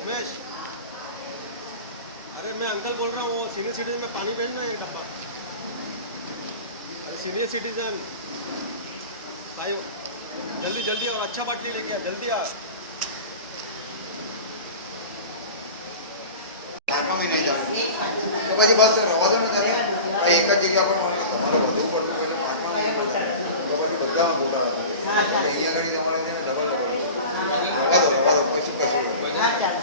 उमेश, अरे मैं अंकल बोल रहा हूँ, वो सीनियर सिटीजन में पानी भेजना एक डब्बा। अरे सीनियर सिटीजन भाई जल्दी जल्दी और अच्छा बाटली लेके आ, जल्दी आ। में नहीं जावे तो પછી બસ રવા દો ને તમે એક જ જગ્યા પર મને તમારે વધુ પડતું એટલે પાકમાં નહીં મળે તો પછી બધામાં બોલાવા લાગે અહીંયા ઘડી તમારે છે ને ડબલ રવા દો પછી કશું હા ચાલ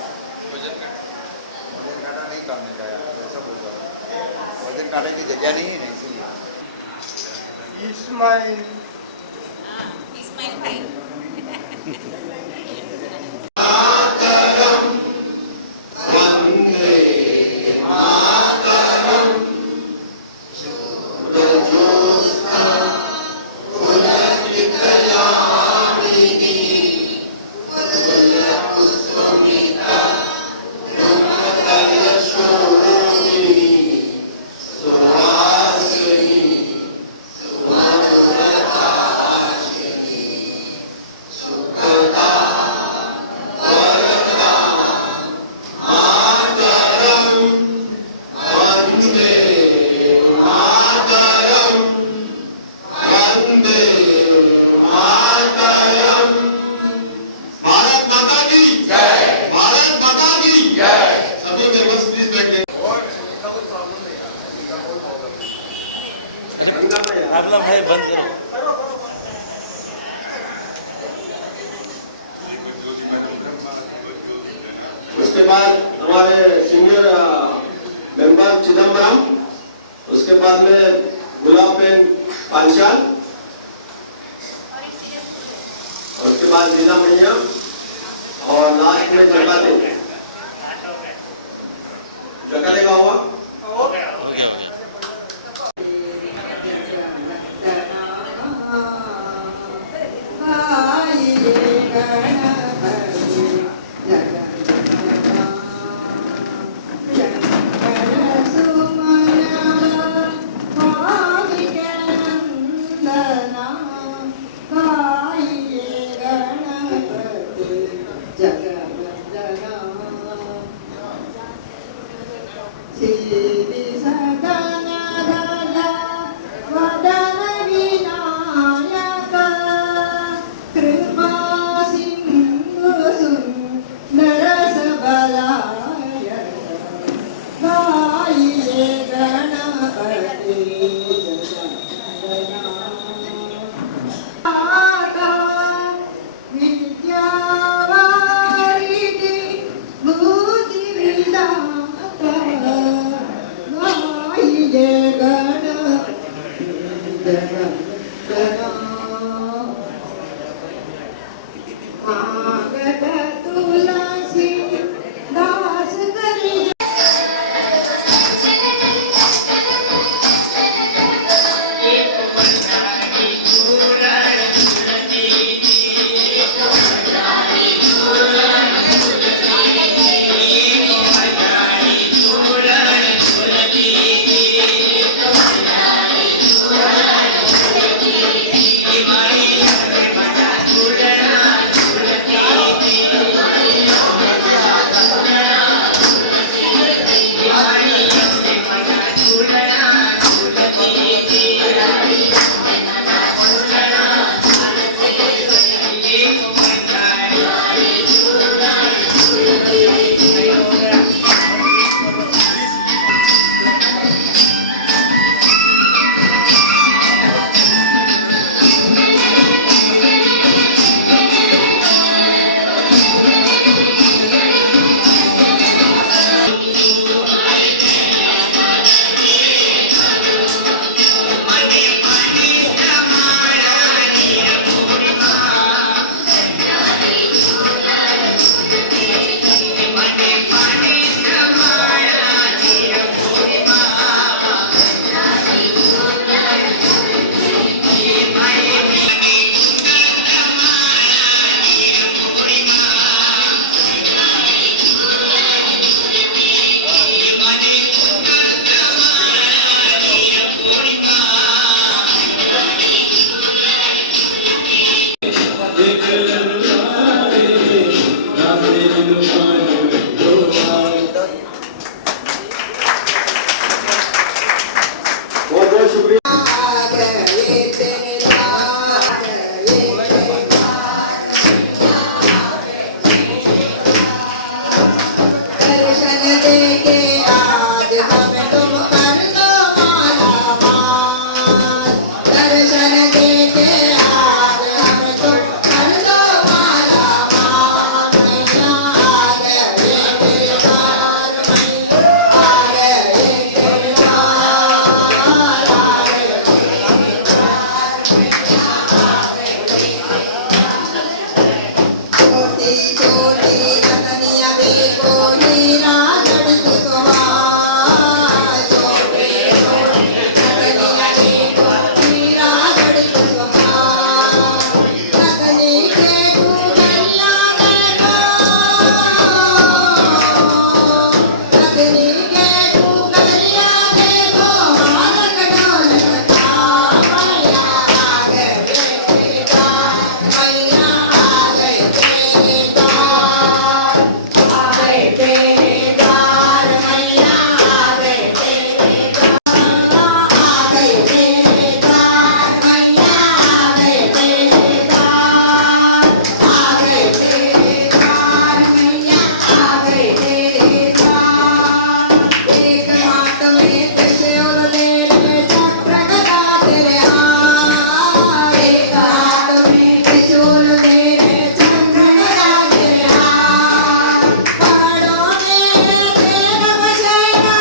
વજન કાંટા नहीं करने का यार ऐसा बोल रहा वजन कांटे की जगह नहीं है इसलिए इस्माइल भाई भाई बंद करो। उसके बाद हमारे सीनियर मेंबर चिदम्बरम, उसके बाद में गुलाबबेन पांचाल, उसके बाद लीला मैया और लास्ट में जगाते का हुआ See बहुत बहुत शुक्रिया। दर्शन देके आज हम तुम कर लो माला माल। दर्शन देके आज हम तुम कर लो माला माल। मैया आ गए तेरे द्वार, मैया आ गए तेरे द्वार, आ गए तेरे द्वार, मैया आ गए तेरे द्वार। छोटी छोटी नथनिया देखो हीरा जड़ती सुहार। छोटे छोटे नथनिया देखो हीरा जड़ती सुहार। नथनी के घूंघरिया देखो, नथनी के घूंघरिया देखो, हालक ढोलक ताल। मैया आ गए तेरे द्वार, मैया आ गए तेरे द्वार, आ गए तेरे द्वार, मैया आ गए तेरे द्वार, आ गए तेरे द्वार, मैया आ गए तेरे द्वार, आ गए तेरे द्वार, मैया आ गए तेरे द्वार। एक हाथ में त्रिशूल तेरे, चक्र गदा तेरे हाथ। एक हाथ में त्रिशूल तेरे, चक्र गदा तेरे हाथ। पहाड़ों में तेरा बसेरा,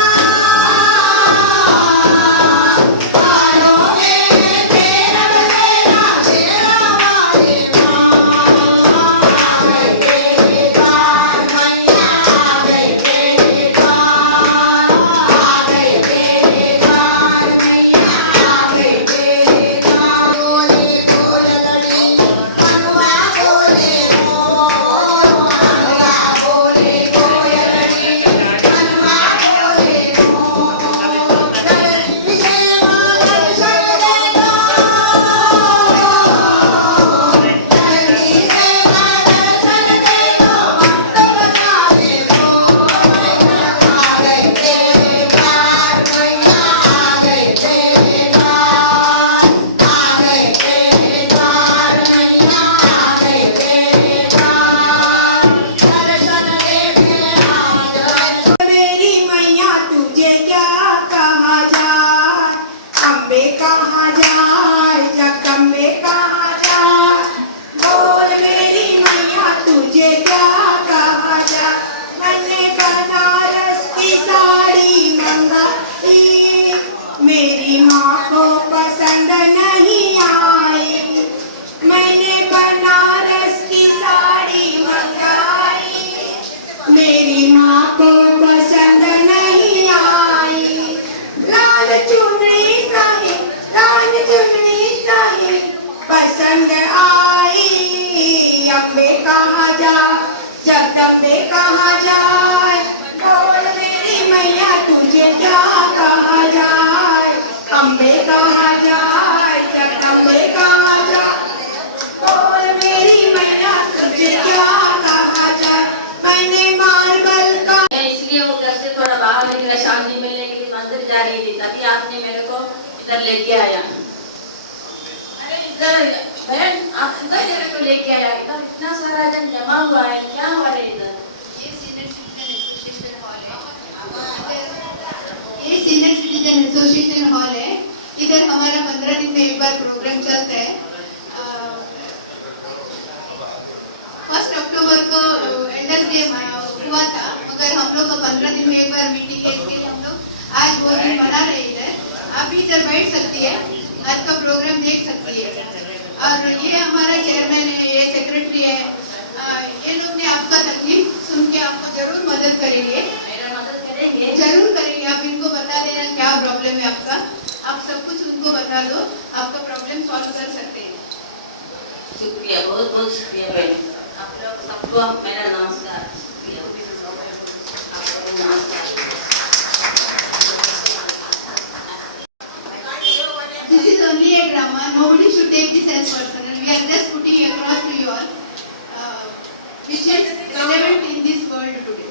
पहाड़ों में तेरा बसेरा, तेरा वाले माँ। आ गए तेरे द्वार, मैया आ गए तेरे द्वार, आ गए तेरे द्वार, मैया आ गए तेरे द्वार। बोले कोयलड़ी मनवा बोले हो, मनवा बोले कोयलड़ी मनवा बोले हो। धरती सेवा दर्शन दे दो, धरती सेवा दर्शन दे दो, भक्त बता दे दो। मैया आ गए तेरे द्वार, मैया आ गए तेरे द्वार, आ गए तेरे द्वार, मैया आ गए तेरे द्वार। दर्शन देके आज मेरी मैया तुझे क्या कहा जाए। अम्बे कहाँ जाए, जगदम्बे कहाँ जाए। बोल मेरी मैया तुझे क्या कहा जाए। मैंने बनारस की साड़ी मंगाई, मेरी माँ को पसंद नहीं आई। मैंने बनारस की साड़ी मंगाई, मेरी माँ को पसंद नहीं आई। लाल चुनरी साही, लाल चुनरी साही पसंद आई। अम्बे कहाँ जाए, जगदम्बे कहाँ जाए। बोल मेरी मैया तुझे क्या कहा जाए। अम्बे कहाँ जाए, जगदम्बे कहाँ जाए। बोल मेरी मैया तुझे क्या कहा जाए। मैंने मार्बल का इसलिए वो घर से थोड़ा बाहर निकला शांति मिलने के लिए, मंदिर जा रही थी, तभी आपने मेरे को इधर लेके आया। अरे इधर बहन, आप इधर मेरे को लेके आया। इधर इतना सारा जन जमा हुआ है, क्या हो रहा है इधर? ये सीनियर सिटीजन एसोसिएशन हॉल है। इधर हमारा 15 दिन में एक बार प्रोग्राम चलता है। 1 अक्टूबर को एल्डर्स डे हुआ था, मगर हम लोग 15 दिन में एक बार मीटिंग है, इसके लिए हम लोग आज वो दिन मना रहे इधर। आप भी इधर बैठ सकती है, आज का प्रोग्राम देख सकती है। और ये हमारा चेयरमैन है, ये सेक्रेटरी है। ये लोग ने आपका तकलीफ सुन के आपको जरूर मदद करेंगे, मेरा मदद करेंगे। जरूर करेंगे। आप इनको बता देना क्या प्रॉब्लम है आपका, आप सब कुछ उनको बता दो, आपका प्रॉब्लम सॉल्व कर सकते हैं। शुक्रिया, बहुत बहुत शुक्रिया बहन। आप लोग सबको मेरा नमस्कार। आपको नमस्कार। This is only a drama. Nobody should take this as personal. We are just putting across to you all, which is relevant in this world today.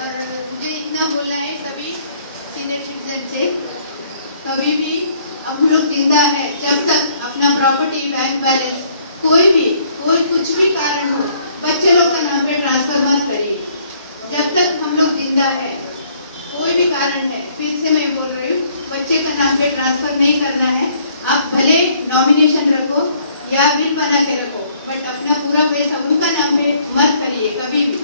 और मुझे इतना बोलना है सभी सीनियर सिटीजन से, कभी भी हम लोग जिंदा है जब तक अपना प्रॉपर्टी, बैंक बैलेंस, कोई कुछ भी कारण हो, बच्चे लोग का नाम पे ट्रांसफर मत करिए। जब तक हम लोग जिंदा है, कोई भी कारण है, फिर से मैं बोल रही हूँ, बच्चे का नाम पे ट्रांसफर नहीं करना है। आप भले नॉमिनेशन रखो या बिल बना के रखो, बट अपना पूरा पैसा उनका नाम पे मत करिए कभी भी।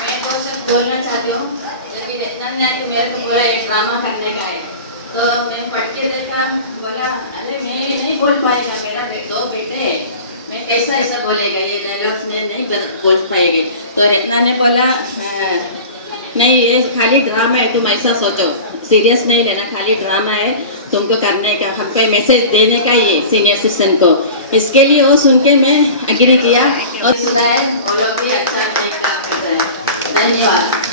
मैं दो शब्द बोलना चाहती हूँ। जब रत्नन ने मेरे को बोला एक ड्रामा करने का है, तो मैं पढ़ के देखा, बोला अरे मैं नहीं बोल पाएगा, मेरा दो बेटे हैं, मैं कैसा ऐसा बोलेगा, ये डायलॉग्स में नहीं बोल पाएंगे। तो रत्ना ने बोला नहीं, ये खाली ड्रामा है, तुम ऐसा सोचो, सीरियस नहीं लेना, खाली ड्रामा है, तुमको करने का, हमको मैसेज देने का ये सीनियर सिटीजन को। इसके लिए वो सुन के मैं एग्री किया और सुना है, वो लोग भी अच्छा नहीं कर रहे हैं। धन्यवाद।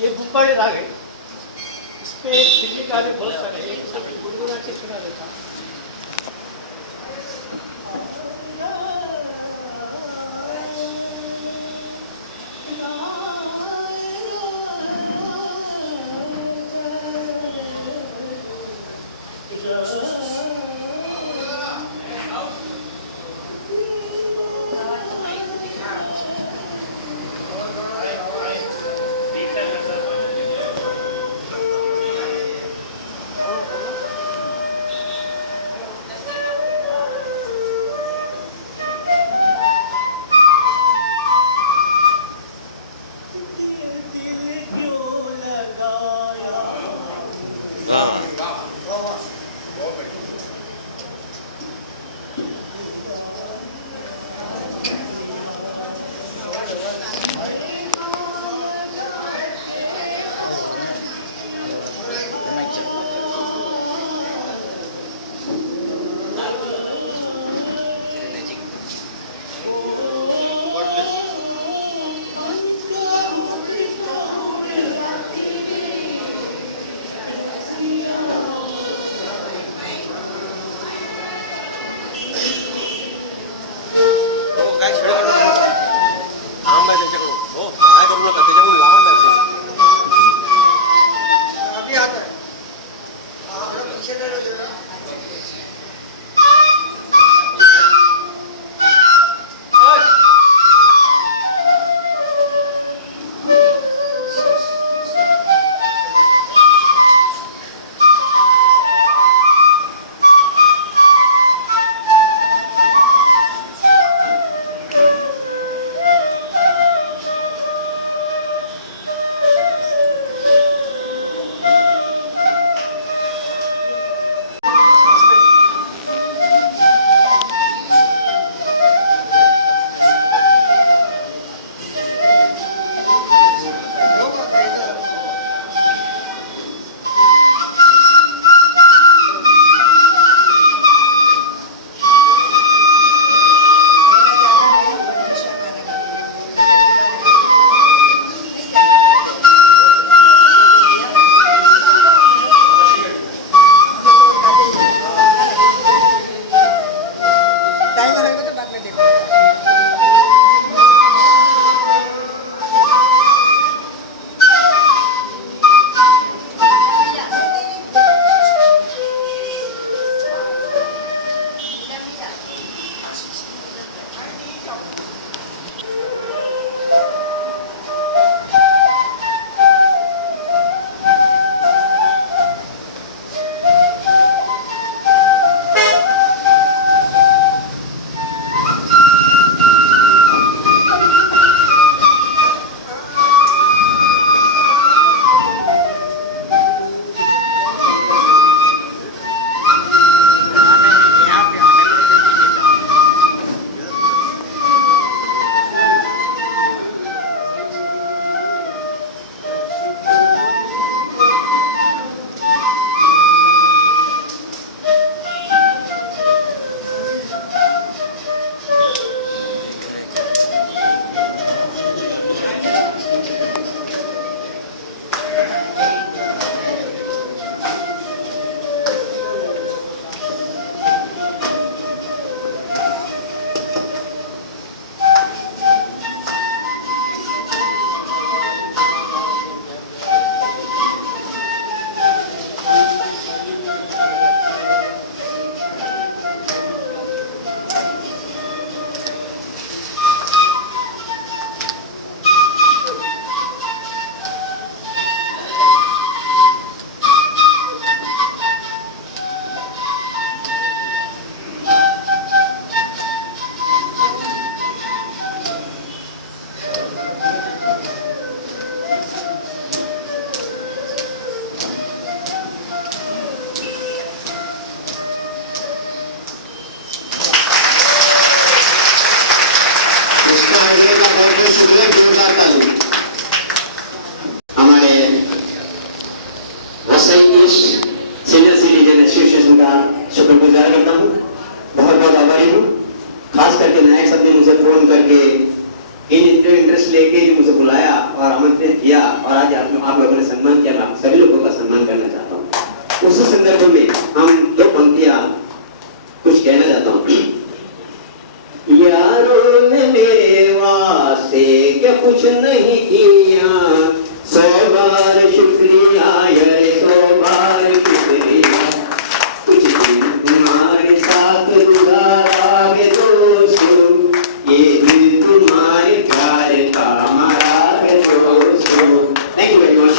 ये भूपाली राग है, इस पे दिल्ली गाने बहुत सारे, एक तो गुनगुना के सुना देता। फोन करके इंटरेस्ट लेके जो मुझे बुलाया और आमंत्रित किया और आज आप लोगों ने सम्मान किया। मैं आप सभी लोगों का सम्मान करना चाहता हूँ। उस संदर्भ में हम दो पंक्तियां कुछ कहना चाहता हूँ। यारों ने मेरे वास्ते क्या कुछ नहीं किया, 100 बार शुक्रिया यारे 100 बार शुक्रिया, कुछ दिन तुम्हारे साथ गुजारा है दोस्तों, ये दिल तुम्हारे प्यार का हमारा है दोस्तों। Thank you very much.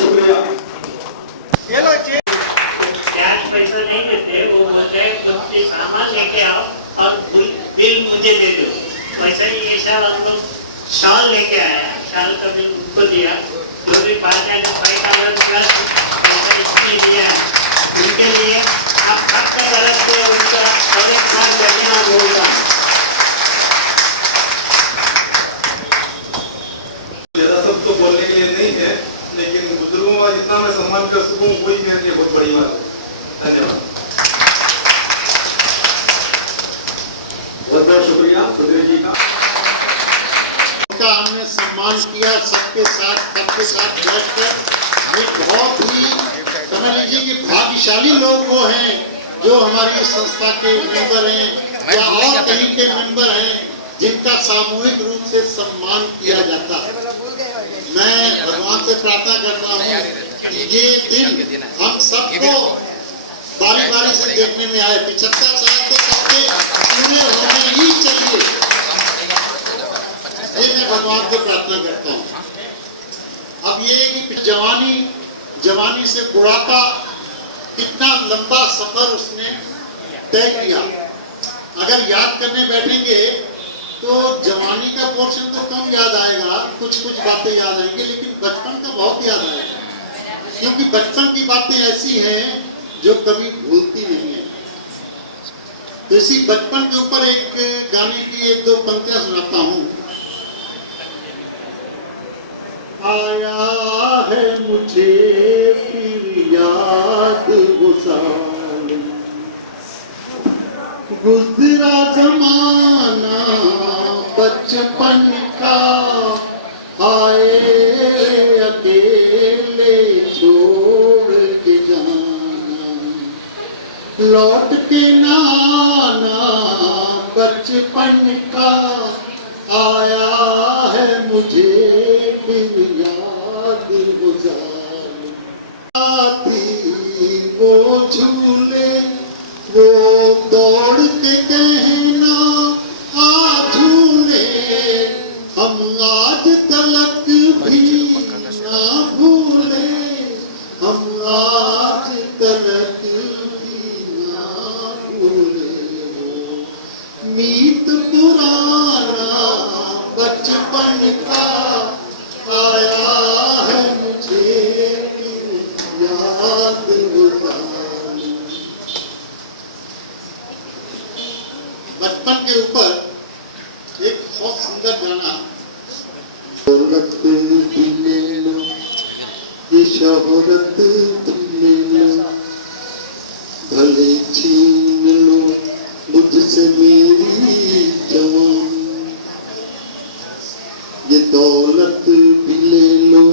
शुक्रिया। कैश पैसा नहीं देते, वो बोलते हैं मुझे सामान लेके आओ और बिल मुझे दे दो। वैसे ही ये साल हम लोग शॉल लेके आया, शॉल का बिल उनको दिया, जो भी $5 प्लस पैसा इसमें दिया है, उनके लिए आप आपका तरफ से उनका और एक बार धन्यवाद बोलता हूँ। ज्यादा सब तो बोलने के लिए नहीं है, लेकिन बुजुर्गों का जितना मैं सम्मान कर सकूं वही मेरे लिए बहुत बड़ी बात है। धन्यवाद। बहुत बहुत शुक्रिया सुधीर जी का। हमने सम्मान किया सबके साथ बैठकर। एक बहुत ही समझ लीजिए कि भाग्यशाली लोग वो हैं जो हमारी इस संस्था के मेंबर हैं या और कहीं के मेंबर हैं जिनका सामूहिक रूप से सम्मान किया जाता है। मैं भगवान से प्रार्थना करता हूँ कि ये दिन हम सबको बारी बारी से देखने में आए। 75 साल तो सबके पूरे होने ही चाहिए, ये मैं भगवान से प्रार्थना करता हूँ। अब ये कि जवानी से बुढ़ापा कितना लंबा सफर उसने तय किया। अगर याद करने बैठेंगे तो जवानी का पोर्शन तो कम याद आएगा, कुछ बातें याद आएंगी, लेकिन बचपन का बहुत याद आएगा, क्योंकि बचपन की बातें ऐसी हैं जो कभी भूलती नहीं है। तो इसी बचपन के ऊपर एक गाने की 1-2 पंक्तियां सुनाता हूँ। आया है मुझे फिर याद वो साल, गुजरा जमाना बचपन का, आए अकेले छोड़ के जाना, लौट के नाना बचपन का, आया है मुझे फिर याद वो जाल। साथी वो झूले वो दौड़ के कहना आ झूले, हम आज तलक भी ना भूले, हम आज तलक भी ना भूले, मीत पुराना बचपन का, आया है मुझे याद वो जाल। बचपन के ऊपर एक बहुत सुंदर गाना। दौलत भी ले लो, ये शोहरत भी ले लो, भले छीन लो मुझसे मेरी जवानी, ये दौलत भी ले लो,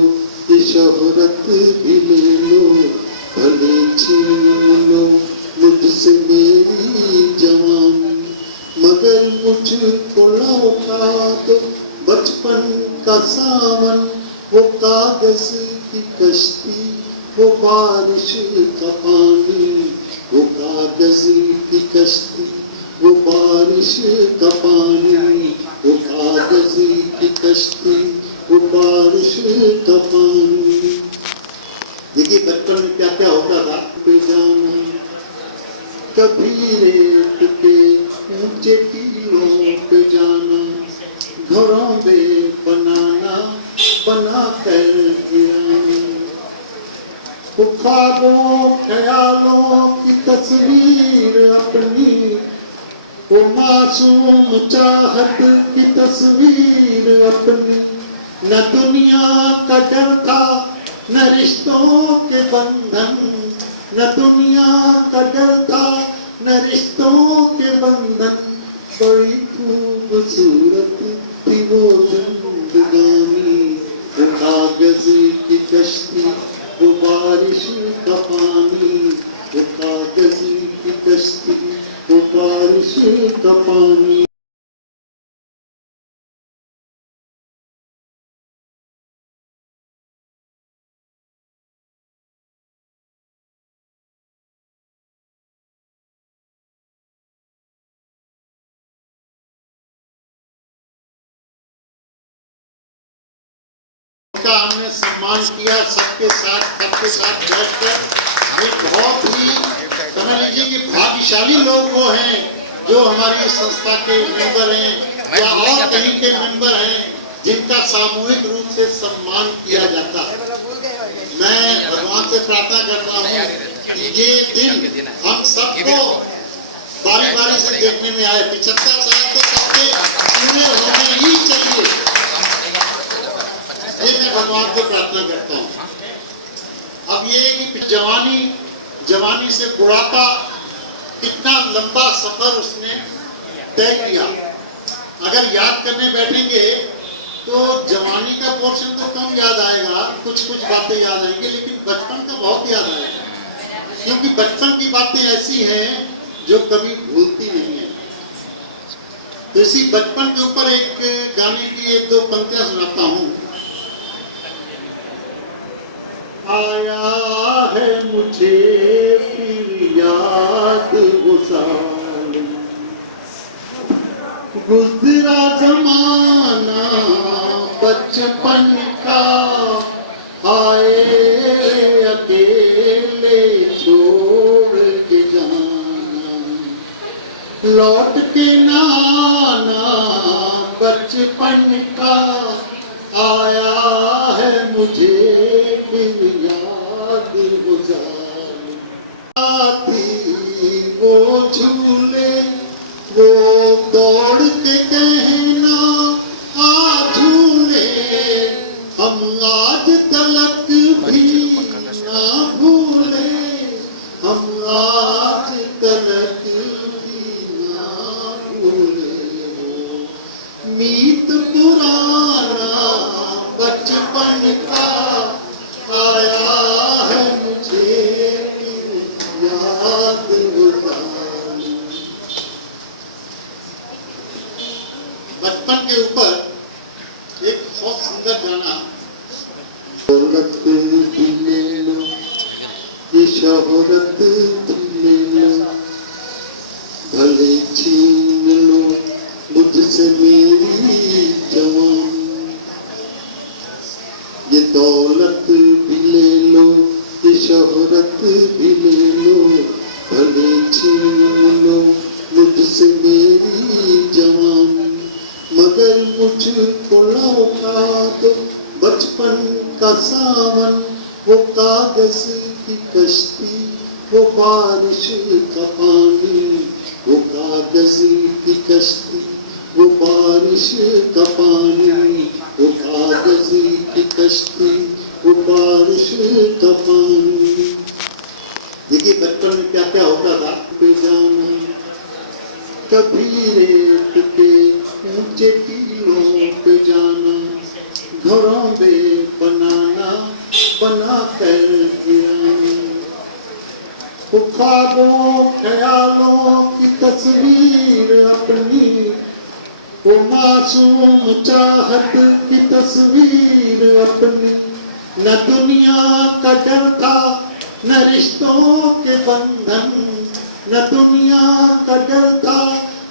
ये शोहरत भी ले लो, भले छीन लो मुझसे मेरी जवानी, मगर मुझको लौटा दो बचपन का सावन, वो कागज की कश्ती वो बारिश का पानी, वो कागज की कश्ती वो बारिश का पानी, वो कागज की कश्ती वो बारिश का पानी। देखिए बचपन में क्या क्या होता था। पे जाना कभी रेत के ऊंचे टीलों पे जाना, घरों में बनाना बना कर गिराना, ख्वाबों ख्यालों की तस्वीर अपनी, वो मासूम चाहत की तस्वीर अपनी, न दुनिया का डर था न रिश्तों के बंधन, न दुनिया का डर था न रिश्तों के बंधन, खूबसूरत थी वो जिंदगानी, वो कागज की कश्ती, वो बारिश का पानी, वो कागज की कश्ती, वो बारिश का पानी। का हमने सम्मान किया सबके साथ बैठकर। ये बहुत ही समझ लीजिए कि भाग्यशाली लोग वो हैं जो हमारी संस्था के मेंबर हैं या और कहीं के मेंबर हैं जिनका सामूहिक रूप से सम्मान किया जाता है। मैं भगवान से प्रार्थना करता हूँ कि ये दिन हम सबको बारी बारी से देखने में आए। 75 साल तो सबके पूरे होने ही चाहिए, ये मैं भगवान से प्रार्थना करता हूँ। अब ये कि जवानी से बुढ़ापा कितना लंबा सफर उसने तय किया। अगर याद करने बैठेंगे तो जवानी का पोर्शन तो कम याद आएगा, कुछ बातें याद आएंगी, लेकिन बचपन का बहुत याद आएगा, क्योंकि बचपन की बातें ऐसी हैं जो कभी भूलती नहीं है। तो इसी बचपन के ऊपर एक गाने की 1-2 पंक्तियां सुनाता हूँ। आया है मुझे फिर याद वो साल, गुजरा जमाना बचपन का, आए अकेले छोड़ के जाना, लौट के नाना बचपन का, आया है मुझे फिर याद वो साल। आती वो झूले वो दौड़ के कहना आ झूले, हम आज तलक भी ना भूले, हम आज तलक भी ना भूले। वो मीत पुराना बचपन का, आया है मुझे याद वो साल। बचपन के ऊपर एक बहुत सुंदर गाना। दौलत भी ले लो, ये शोहरत भी ले लो, भले छीन लो मुझसे मेरी जवानी, ये दौलत भी ले लो, ये शोहरत भी ले लो, भले छीन लो मुझसे मेरी जवानी, मगर मुझको लौटा दो बचपन का सावन, वो कागज की कश्ती, वो बारिश का पानी, वो कागज की कश्ती, वो बारिश का पानी, वो कागज की कश्ती, वो बारिश का पानी। देखिए बचपन में क्या क्या होता था। पे जाना कभी रेत के ऊंचे टीलों पे जाना, घरों में बनाना बना कर गिराना, ख्वाबों ख्यालों की तस्वीर अपनी, वो मासूम चाहत की तस्वीर अपनी, न दुनिया का डर था न रिश्तों के बंधन, न दुनिया का डर था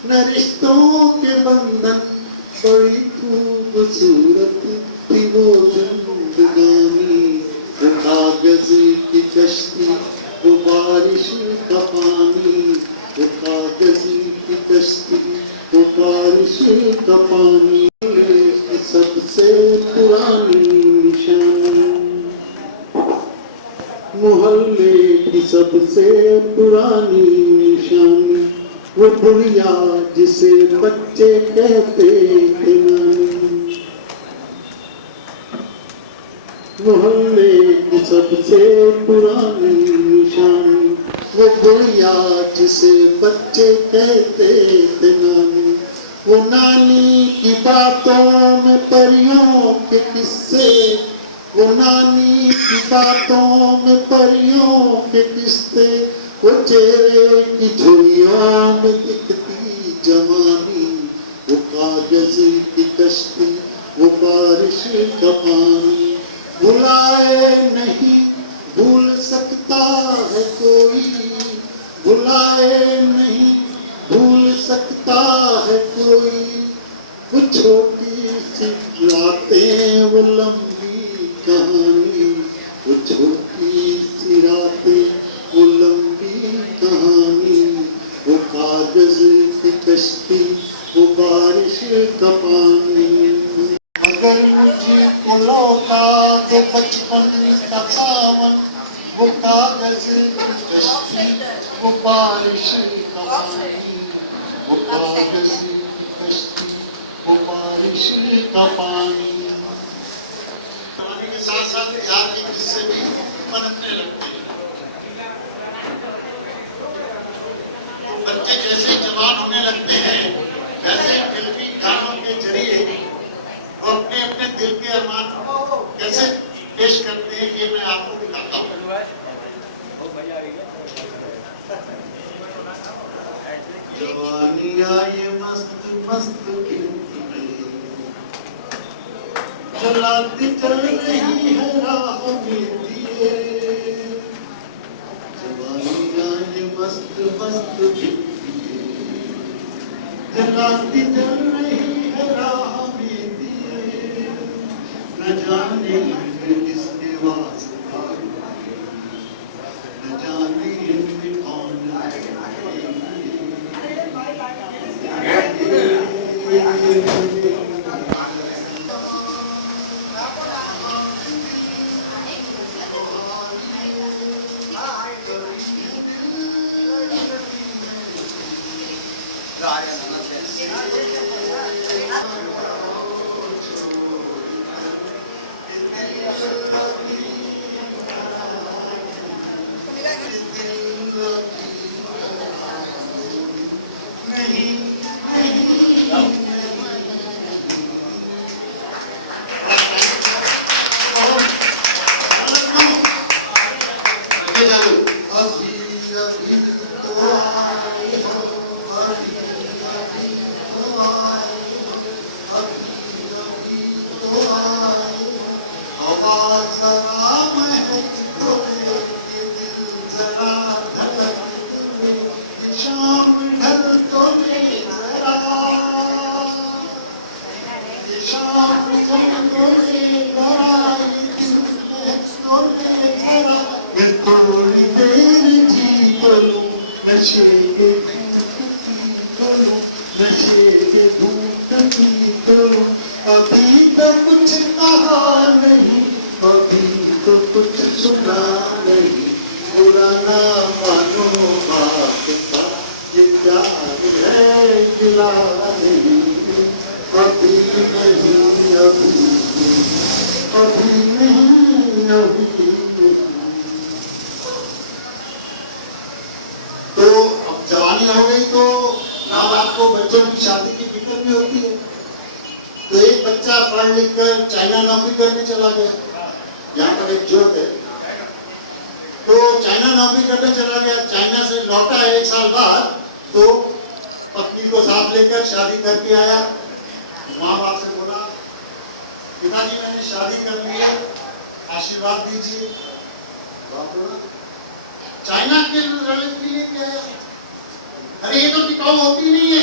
न रिश्तों के बंधन, बड़ी खूबसूरत थी वो जिंदगानी, वो कागज की कश्ती, वो बारिश का पानी, वो कागज की कश्ती, वो बारिश का पानी। सबसे पुरानी निशानी, मोहल्ले की सबसे पुरानी निशानी, वो बुढ़िया जिसे बच्चे कहते थे नानी, मोहल्ले की सबसे पुरानी निशानी, वो बुढ़िया जिसे बच्चे कहते थे नानी, वो नानी की बातों में परियों के किस्से, वो नानी की बातों में परियों के किस्से, वो चेहरे की झुर्रियों में दिखती जवानी, वो कागज की कश्ती, वो बारिश का पानी, बुलाए नहीं भूल सकता है कोई, बुलाए नहीं भूल सकता है कोई, वो छोटी सी रातें वो लंबी कहानी, वो छोटी सी रातें वो लंबी कहानी, वो कागज की कश्ती, वो बारिश का पानी। अगर मुझे को लौटा दो बचपन का सावन, वो कागज की कश्ती, वो बारिश का पानी, वो कागज की कश्ती, वो बारिश का पानी। के साथ साथ याद के किस्से भी पनपने लगते हैं। बच्चे जैसे जवान होने लगते हैं वैसे फिल्मी गानों के जरिए वो अपने अपने दिल के अरमान कैसे पेश करते हैं ये मैं आपको दिखाता हूँ। जवानियाँ ये मस्त मस्त जलाती चल रही है राह में दिए, जवानियाँ ये मस्त मस्त जलाती चल रही है राह में दिए, न जाने किसके वास्ते, न जाने इनमें कौन अभी तो कुछ कहा नहीं, अभी तो कुछ सुना नहीं, पुराना मानो बात का ये प्यार है गिला नहीं, अभी नहीं अभी नहीं अभी। तो अब जवानी हो गई तो माँ बाप को बच्चों की शादी की फिक्र भी होती है। तो एक बच्चा पढ़ लिख कर चाइना नौकरी करने चला गया, यहाँ पर एक जोक है। तो चाइना नौकरी करने चला गया, चाइना से लौटा 1 साल बाद, तो पत्नी को साथ लेकर शादी करके आया। माँ बाप से बोला, पिताजी मैंने शादी कर ली है, आशीर्वाद दीजिए। बाप बोला, चाइना के लड़की लेके आया, अरे ये तो टिकाऊ होती नहीं है।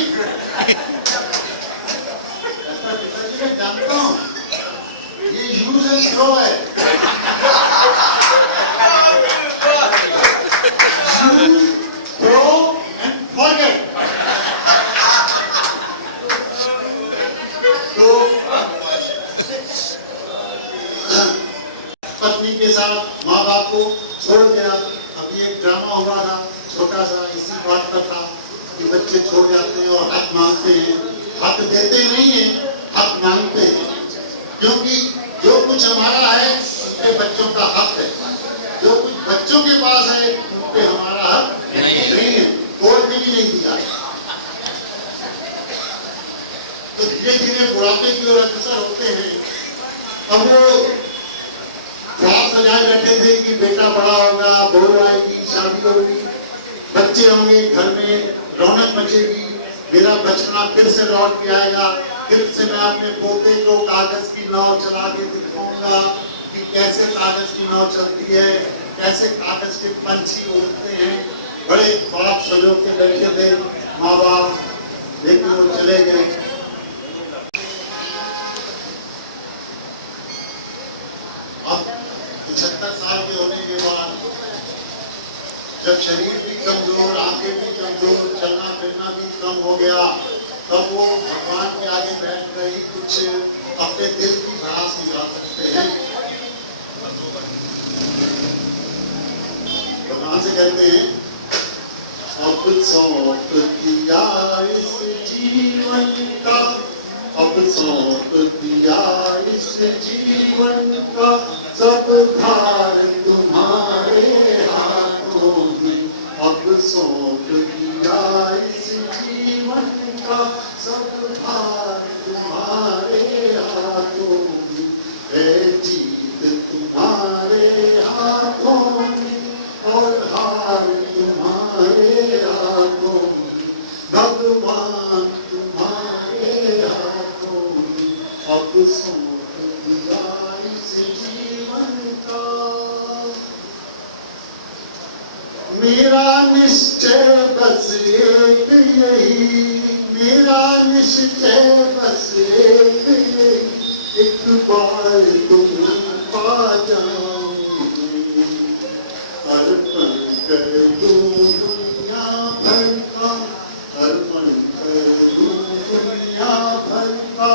पिताजी मैं जानता हूँ ये यूज एंड थ्रो है, यूज थ्रो एंड फॉरगेट। तो पत्नी के साथ माँ बाप को छोड़ गया। अभी एक ड्रामा हुआ था छोटा सा, इसी बात पर था कि बच्चे छोड़ जाते हैं और हक मांगते हैं, हक देते नहीं है, हक मांगते हैं, क्योंकि जो कुछ हमारा है उस पे बच्चों का हक है, जो कुछ बच्चों के पास है उस पे हमारा हक नहीं है, कोर्ट ने भी नहीं दिया। धीरे धीरे बुढ़ापे की ओर अग्रसर होते हैं। अब वो ख्वाब सजाए बैठे थे कि बेटा बड़ा होगा, बहू आएगी, शादी होगी, बच्चे होंगे, घर में रौनक मचेगी, मेरा बचपना फिर से लौट के आएगा, फिर से मैं अपने पोते को कागज की नाव चला के दिखाऊंगा कि कैसे कागज की नाव चलती है, कैसे कागज के पंछी उड़ते हैं। बड़े ख्वाब सजो के बैठे थे माँ बाप, लेकिन वो चले गए। अब 75 साल के होने के बाद जब शरीर भी कमजोर, आंखें भी कमजोर, चलना फिरना भी कम हो गया, तब वो भगवान के आगे बैठ कर ही कुछ अपने दिल की भड़ास निकाल सकते हैं। भगवान से कहते हैं, अब सौंप दिया इस जीवन का, अब सौंप दिया इस जीवन का, सब भार तुम्हारे हाथों में। अब सौंप दिया इस जीवन का, सब भार तुम्हारे हाथों में। है जीत तुम्हारे हाथों में और हार तुम्हारे हाथों में। भगवान तुम्हारे हाथों में। अब सौंप दिया इस जीवन का। मेरा निश्चय बस एक यही, मेरा निश्चय बस एक यही, एक बार तुम पा जाओगे। अर्पण कर दूं दुनिया भर का, अर्पण कर दूं दुनिया भर का,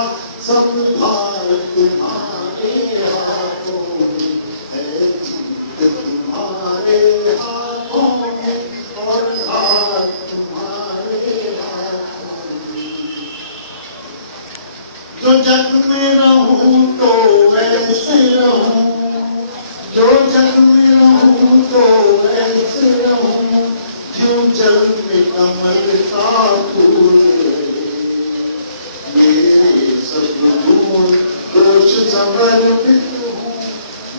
सब भार तुम्हारे हाथों में। है जीत तुम्हारे हाथों में और हार तुम्हारे हाथों में। जो जग में रहूं तो ऐसे रहूं, जो जग में रहूं तो ऐसे रहूं, जो जल में कमल का फूल रहे। मेरे सब गुण दोष समर्पित हूँ,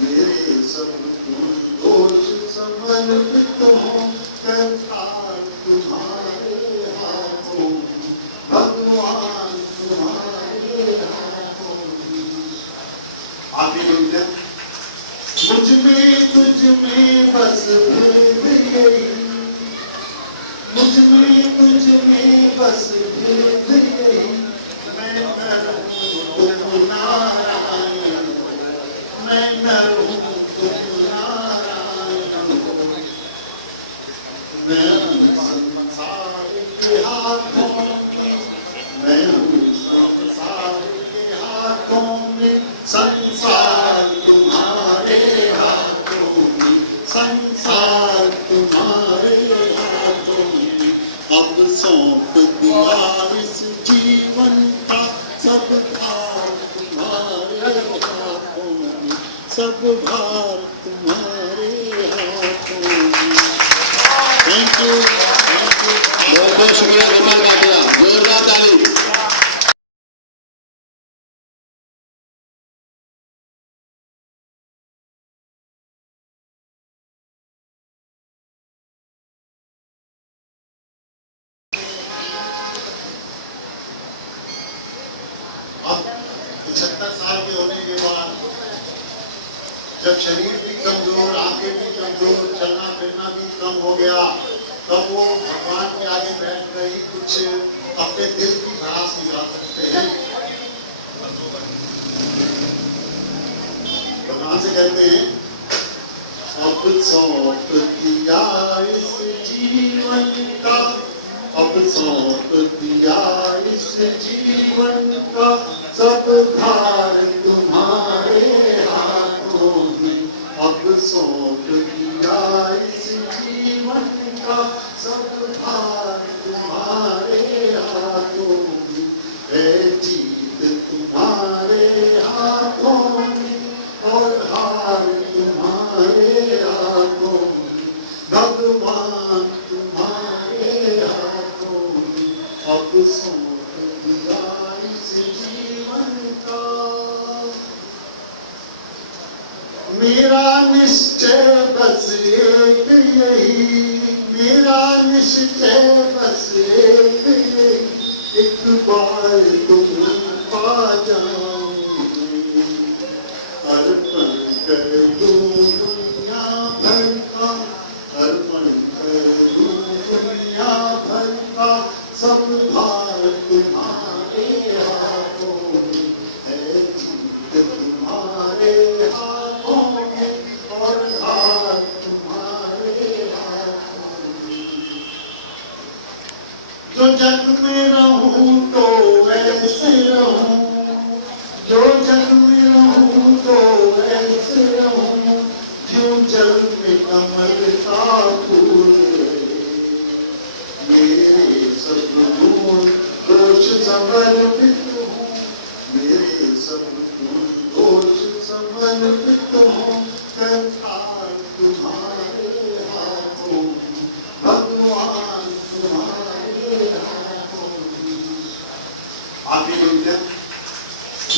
मेरे सब गुण दोष समर्पित हूँ। करतार तुम्हारे हाथों में, भगवान तुम्हारे हाथों में। आगे बोलते मुझ में तुझ में बस भेद यही, मुझ में तुझ में बस भेद यही। मैं नर हूँ तुम नारायण, मैं नर हूँ तुम नारायण। मैं हूँ संसार के हाथों में, मैं हूँ संसार के हाथों में। संसार तुम्हारे हाथों में, संसार तुम्हारे हाथों में। अब सौंप दिया इस जीवन का, सब भार तुम्हारे हाथों में, सब भार तुम्हारे हाथों में। Thank you, thank you. बहुत बहुत शुक्रिया गोपाल भाटिया, जोरदार ताली। अब 75 साल के होने के बाद जब शरीर भी कमजोर, आंखें भी कमजोर, चलना फिरना भी कम हो गया, तब वो भगवान के आगे बैठ कर ही कुछ अपने दिल की भड़ास निकाल सकते हैं। भगवान से कहते हैं, अब सौंप दिया इस जीवन का, अब सौंप दिया इस जीवन का, सब भार तुम्हारे हाथों में। अब सौंप दिया इस जीवन का, सब भार तुम्हारे हाथों में। है जीत तुम्हारे हाथों में और हार तुम्हारे हाथों में। भगवान तुम्हारे हाथों में। अब सौंप दिया इस मेरा निश्चय बस एक यही, मेरा निश्चय बस एक यही, एक बार तुम पा जाऊंगी, अर्पण कर दूं दुनिया भर का, अर्पण कर दूं दुनिया भर का, सब भार तुम्हारे हाथों में है, जीत तुम्हारे हाथों में और हार तुम्हारे हाथों में। जो जग में रहूं तो ऐसे रहूं, जो जग में रहूं तो ऐसे रहूं, जो जल में कमल का फूल रहे, मेरे सब गुण दोष समर्पित हूँ, मेरे सब गुण दोष समर्पित हूँ, करतार तुम्हारे हाथों में, भगवान तुम्हारे हाथों में। आखिरी पंक्तियाँ,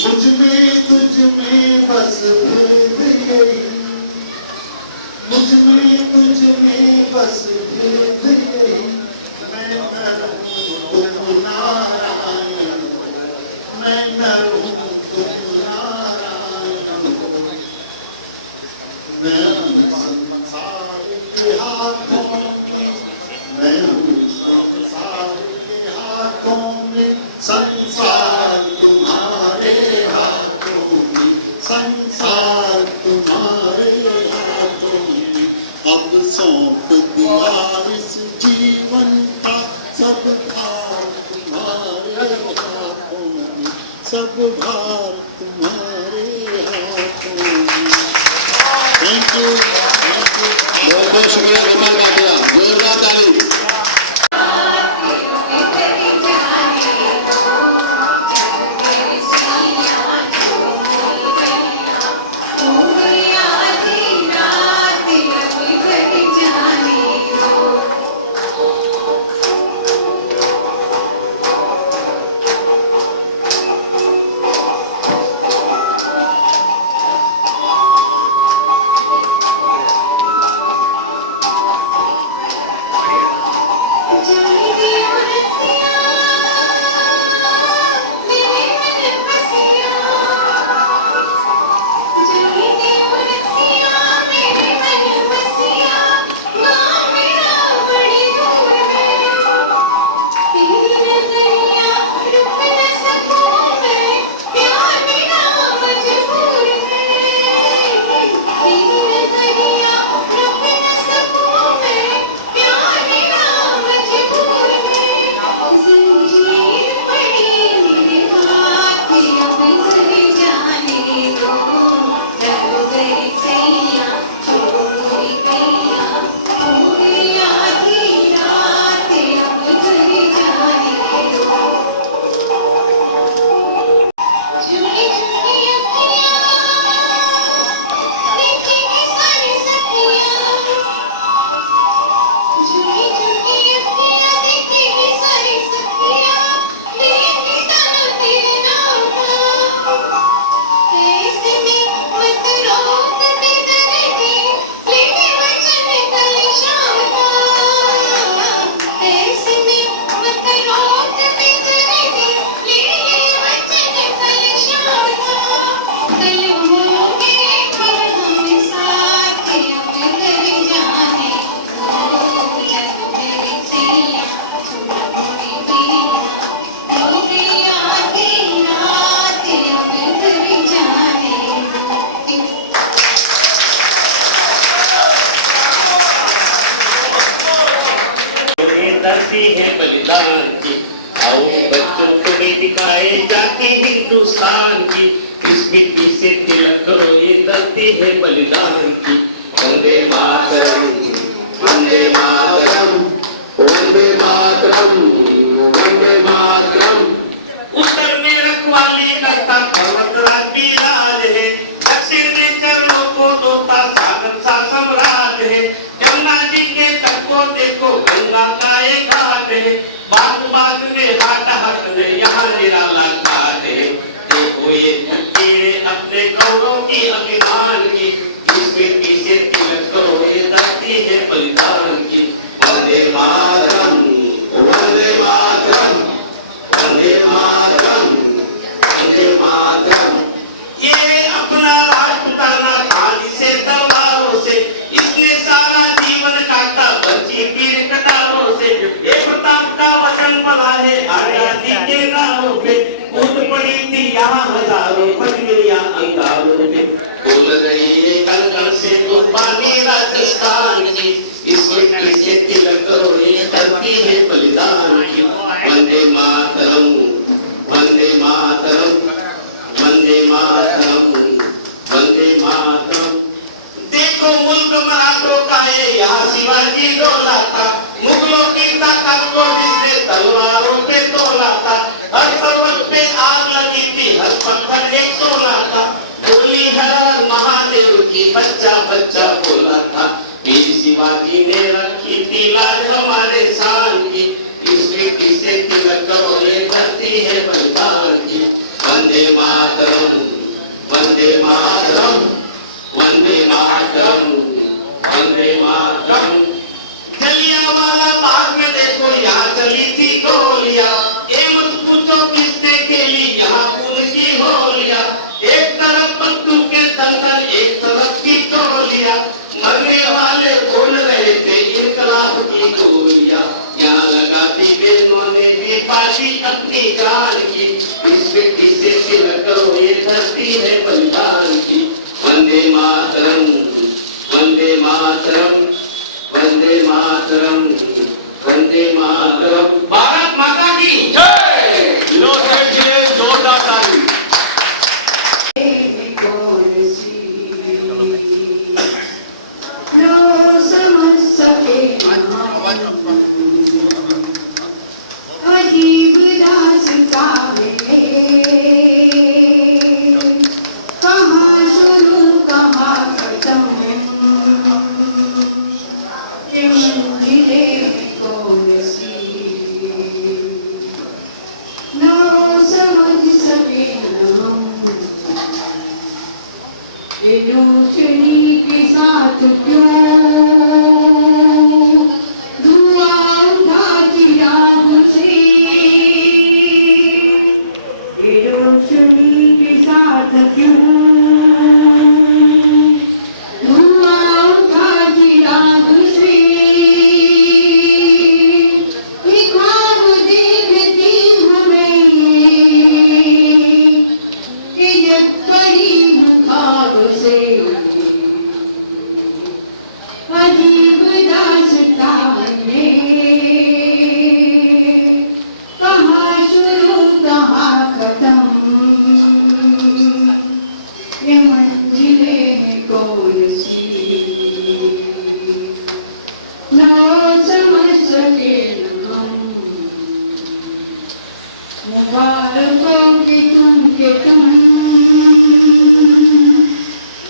मुझ में तुझ में बस भेद यही, मुझ में तुझ में बस भेद यही, मैं नर हूँ तुम नारायण, मैं नर हूँ तुम नारायण, मैं हूँ संसार के हाथों में, मैं हूँ संसार के हाथों में, संसार तुम्हारे हाथों में, संसार तुम्हारे हाथों में। अब सौंप दिया इस जीवन का सब भार तुम्हारे हाथों में, सब भार तुम्हारे हाथों में। Thank you, thank you. बहुत बहुत शुक्रिया कमाल बातिया, जोरदार ताली। धरती है बलिदान की, आओ बच्चों को भी दिखाए जाति हिंदुस्तान की, इस मिट्टी से तिलक करो ये धरती है बलिदान की। वंदे मातरम, वंदे मातरम, वंदे मातरम, वंदे मातरम। उत्तर में रखवाली करता पर्वतराज बिराज है, दक्षिण में चरणों को धोता सागर सा सम्राट है, जमुना जी के तट को देखो गंगा का एक घाट है, बाग बाग में हाट हाट में यहाँ निराला घाट है। देखो ये धरती अपने गौरव की अभिमान की, इस पे, कूद पड़ी थी यहाँ हजारों, पटगिरियां अंगारों पे। बोल रही है कण कण से तो पानी राजस्थान की, इस मिट्टी से तिलक करो ये धरती है बलिदान की। वंदे मातरम, वंदे मातरम, वंदे मातरम, वंदे मातरम। देखो मुल्क मराठों का ये यहाँ शिवाजी डोला था, मुगलों की ताकत को जिसने तलवारों पे तोला था। हर पर्वत पे आग लगी थी, हर पत्थर एक सोना था। बोली हर महादेव की बच्चा बच्चा बोला था। वीर शिवाजी ने रखी थी लाज हमारे शान की, इस मिट्टी से तिलक करो ये धरती है बलिदान की। वंदे मातरम, वंदे मातरम, वंदे मातरम, वंदे मातरम। जलियांवाला बाग में देखो यहाँ चली थी गोलियां, ये मत पूछो किसने खेली यहाँ खून की होलियां। एक तरफ बंदूकें दंडन, एक तरफ की गोलियां, मरने वाले बोल रहे थे इनकलाब की गोलियां। यहाँ लगा दी बहनों ने भी बाजी अपनी जान की, इस मिट्टी से तिलक करो ये धरती है बलिदान की। वंदे मातरम, वंदे मातरम, वंदे मातरम, वंदे मातरम। भारत माता की जय। जोरदार ताली। न समझ सके अजीब दास्तां है, कहाँ शुरू कहाँ खत्म, ये मंजिलें कौन सी न समझ सके न हम, ये रोशनी के साथ क्यों धुआं उठाती रात से, ये रोशनी के साथ क्यों धुआं उठाती रात से। ये ख्वाब देखती हूँ मैं, ये जग पड़ी हूँ ख्वाब से, अजीब दास्तां है, कहाँ शुरू कहाँ खत्म, ये मंजिलें हैं कौन सी न समझ सके न हम। मुबारकों की तुम के तुम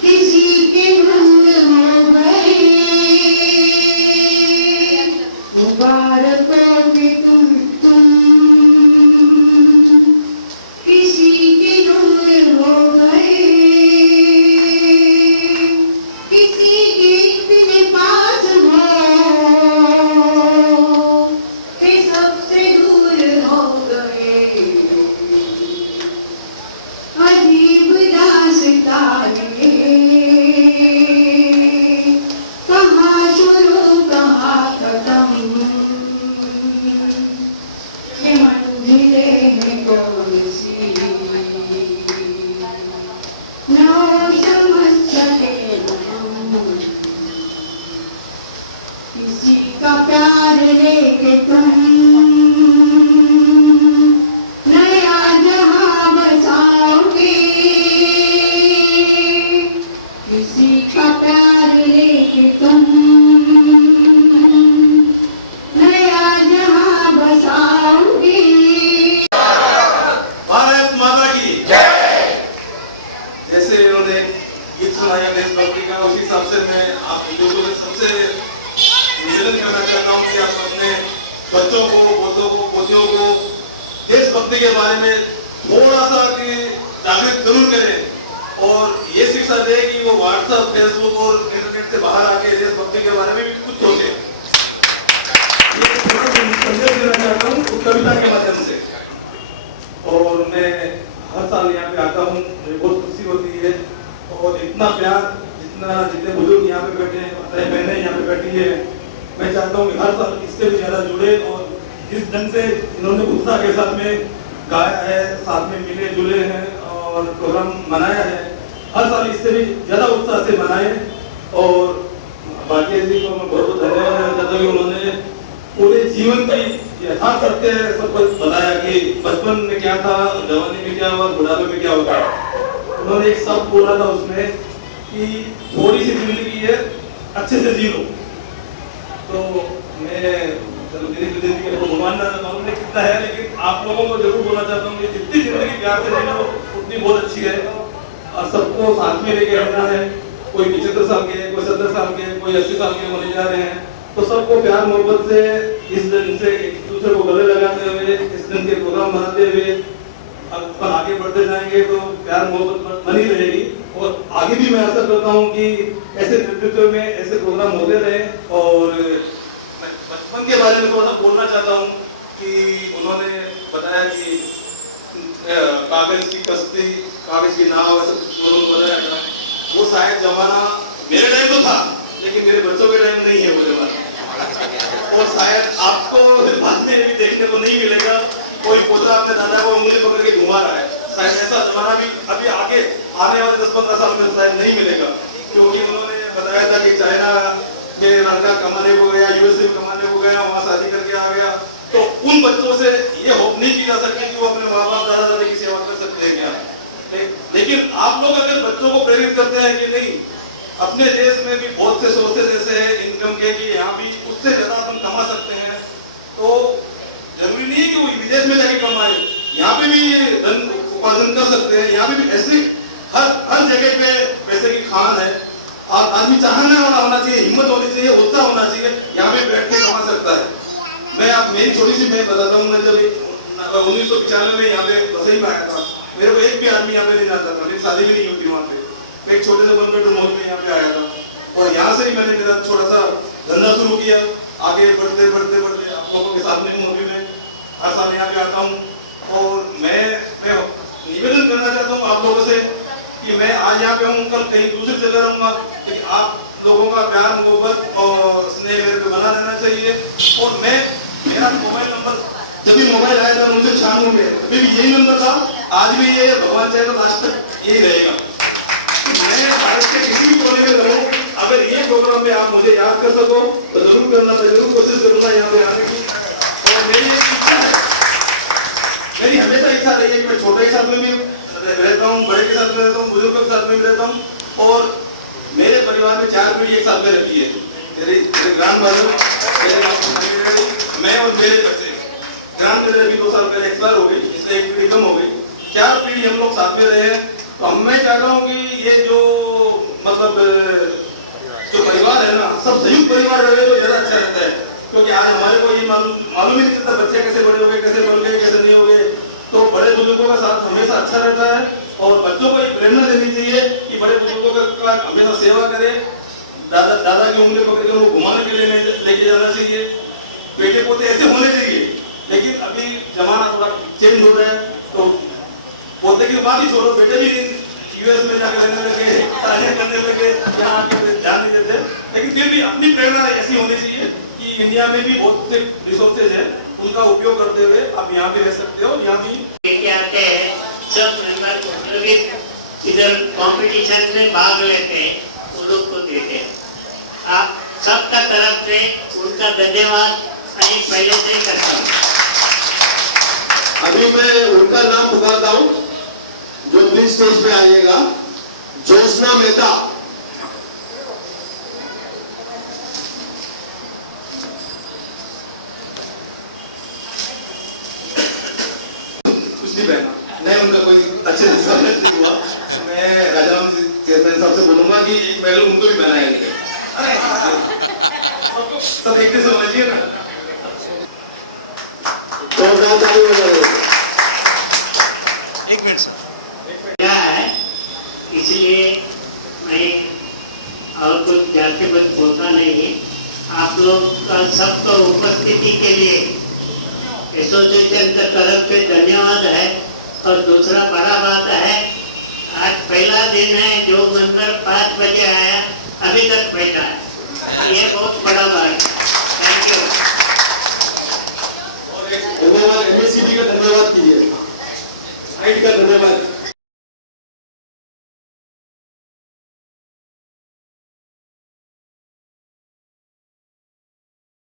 किसी के रंग हो गए, मुबारकों की तुम किसी के रंग हो गए, किसी के इतने पास हो कि सबसे दूर हो गए। अजीब दास्तां है, कहाँ शुरू कहाँ खत्म, ये मंजिलें हैं कौन सी न समझ सके हम। किसी का प्यार लेके तुम नया जहां बसाओगे, किसी का प्यार लेके तुम नया जहां बसाओगे। भारत माता की जय। जैसे उन्होंने गीत सुनाया देशभक्ति का, उसी हिसाब से मैं आप लोगों से सबसे निवेदन करना चाहता हूँ कि आप अपने बच्चों को, पोतों को, पोतियों को देशभक्ति के बारे में थोड़ा सा जागृत जरूर करें और ये शिक्षा दे कि वो व्हाट्सएप, फेसबुक और इंटरनेट से बाहर आके देशभक्ति के बारे में भी कुछ सोचे। ये संदेश देना चाहता हूँ कविता के माध्यम से। और मैं हर साल यहाँ पे आता हूँ, मुझे बहुत खुशी होती है और इतना प्यार, जितने बुजुर्ग यहाँ पे बैठे हैं, माताएं बहनें यहाँ पे बैठी है, मैं चाहता हूँ कि हर साल इससे भी ज्यादा जुड़े और जिस ढंग से इन्होंने उत्साह के साथ में गाया है, साथ में मिले जुले हैं और प्रोग्राम मनाया है। हर साल इससे भी ज़्यादा उत्साह से मनाए और भाटिया जी को मैं बहुत बहुत धन्यवाद देता हूँ कि उन्होंने पूरे जीवन की यथार्थ सत्य सबको बताया कि बचपन में क्या था, जवानी में क्या हुआ, बुढ़ापे में क्या होता है। उन्होंने एक सब बोला था उसमें कि थोड़ी सी जिंदगी है, अच्छे से जी लो। तो मैं जिंदगी को भगवान ना मालूम नहीं कितना है, लेकिन आप लोगों को जरूर बोलना चाहता हूँ कि जितनी जिंदगी प्यार से जी लो उतनी बहुत अच्छी है। और सबको साथ में लेके रहना है। कोई 75 साल के, कोई 70 साल के, कोई 80 साल के होने जा रहे हैं, तो सबको प्यार मोहब्बत से इस दिन से एक दूसरे को गले लगाते हुए, इस दिन के प्रोग्राम बनाते हुए अपन आगे बढ़ते जाएंगे तो प्यार मोहब्बत बनी रहेगी। और आगे भी मैं आशा करता हूँ कि ऐसे नेतृत्व में ऐसे प्रोग्राम होते रहे। और मैं बचपन के बारे में थोड़ा सा बोलना चाहता हूँ कि उन्होंने बताया कि कागज की कश्ती, कागज की नाव, ऐसा कुछ उन्होंने बताया था। वो शायद जमाना मेरे टाइम तो था, लेकिन मेरे बच्चों के टाइम नहीं है वो जमाना। और शायद आपको बाद में भी देखने को नहीं मिलेगा कोई पोता अपने दादा को उंगली पकड़ के घुमा रहा है। शायद ऐसा जमाना भी अभी आगे आने वाले 10-15 साल में शायद नहीं मिलेगा, क्योंकि उन्होंने बताया था कि चाइना के लड़का कमाने को गया, यूएसए में कमाने को गया, वहाँ शादी करके आ गया। तो उन बच्चों से ये होप नहीं की जा सकती कि वो अपने माँ बाप दादा दादी की सेवा कर सकते हैं क्या। लेकिन आप लोग अगर बच्चों को प्रेरित करते हैं कि नहीं, अपने देश में भी बहुत से सोर्सेज ऐसे हैं इनकम के कि यहाँ भी उससे ज्यादा हम कमा सकते हैं, तो जरूरी नहीं है कि वो विदेश में जाके कमाए, यहाँ पे भी धन उपार्जन कर सकते हैं। यहाँ पे भी ऐसे हर जगह पे पैसे की खान है। और आदमी चाहने वाला होना चाहिए, हिम्मत होनी चाहिए, उत्साह होना चाहिए, यहाँ पे बैठ के कमा सकता है। मैं आप मेरी छोटी सी मैं बताता हूँ, मैं जब 1995 में यहाँ पे बसई में आया था, मेरे को एक भी आदमी यहाँ पे नहीं जाता था, मेरी शादी भी नहीं होती वहाँ पे। मैं एक छोटे से 1 बेडरूम हाउस में यहाँ पे आया था और यहाँ से ही मैंने मेरा छोटा सा धंधा शुरू किया। आगे बढ़ते बढ़ते बढ़ते आप लोगों के साथ में हूँ। अभी मैं हर साल यहाँ पे आता हूँ और मैं निवेदन करना चाहता हूँ आप लोगों से कि मैं आज यहाँ पे हूँ, कल कहीं दूसरी जगह रहूंगा, लेकिन आप लोगों का प्यार मोहब्बत और स्नेह मेरे पे बना रहना चाहिए। और मैं मेरा मोबाइल नंबर जब भी मोबाइल आया था 1996 में, तभी भी यही नंबर था, आज भी ये भगवान चाहे तो लास्ट तक यही रहेगा। मैं भारत के किसी भी कोने में रहूं, अगर ये प्रोग्राम में आप मुझे याद कर सको तो जरूर करना, मैं जरूर कोशिश करूंगा यहाँ पे आने की। और मेरी एक इच्छा है, मेरी हमेशा इच्छा रही है कि मैं छोटे के साथ में भी रहता हूँ, बड़े के साथ में रहता हूँ, बुजुर्गों के साथ में भी रहता हूँ। और मेरे परिवार में 4 पीढ़ी एक साथ में रहती है। मेरे ग्रैंडफादर, मैं और मेरे बच्चे। ग्रैंडफादर अभी 2 साल पहले एक्सपायर हो गई, इसलिए एक पीढ़ी कम हो गई। 4 पीढ़ी हम लोग साथ में रहे हैं। तो मैं चाहता हूँ कि ये जो मतलब जो परिवार है ना, सब संयुक्त परिवार रहे तो ज्यादा अच्छा रहता है। क्योंकि आज हमारे को ये मालूम ही नहीं चलता बच्चे कैसे बड़े हो गए, कैसे बन गए, कैसे नहीं हो गए। तो बड़े बुजुर्गों का साथ हमेशा अच्छा रहता है और बच्चों को एक प्रेरणा देनी चाहिए कि बड़े बुजुर्गों का हमेशा सेवा करें। दादा की उंगली पकड़ कर वो घुमाने के लिए लेके जाना चाहिए। बेटे पोते ऐसे होने चाहिए, लेकिन अभी जमाना थोड़ा चेंज हो रहा है, तो पोते की बात ही छोड़ो, बेटे भी यूएस में जाकर रहने लगे, तालीम करने लगे, यहाँ आके ध्यान नहीं देते। लेकिन फिर भी अपनी प्रेरणा ऐसी होनी चाहिए कि इंडिया में भी बहुत से रिसोर्सेज है, उनका उपयोग करते हुए आप यहाँ पे रह सकते हो। यहाँ भी लेके आते हैं सब मेंबर, इधर कंपटीशन में भाग लेते हैं, उन लोग को देते हैं। आप सबका तरफ से उनका धन्यवाद मैं पहले से ही करता हूँ। अभी मैं उनका नाम पुकारता हूँ जो प्लीज स्टेज पे आइएगा। ज्योत्सना मेहता। कुछ नहीं पहना, नहीं उनका कोई अच्छे से नहीं हुआ। मैं राजाराम चेयरमैन साहब से बोलूंगा कि एक पहले उनको भी पहनाएंगे। सब एक से समझिए ना। तो एक मिनट सर। क्या है, इसलिए मैं और कुछ जाके कुछ बोलता नहीं है। आप लोग का सबको उपस्थिति के लिए एसोसिएशन की तरफ से धन्यवाद है। और दूसरा बड़ा बात है, आज पहला दिन है जो मेंबर 5 बजे आया, अभी तक बैठा है, ये बहुत बड़ा बात है। Thank you. धन्यवाद, एमएससीबी का धन्यवाद कीजिए।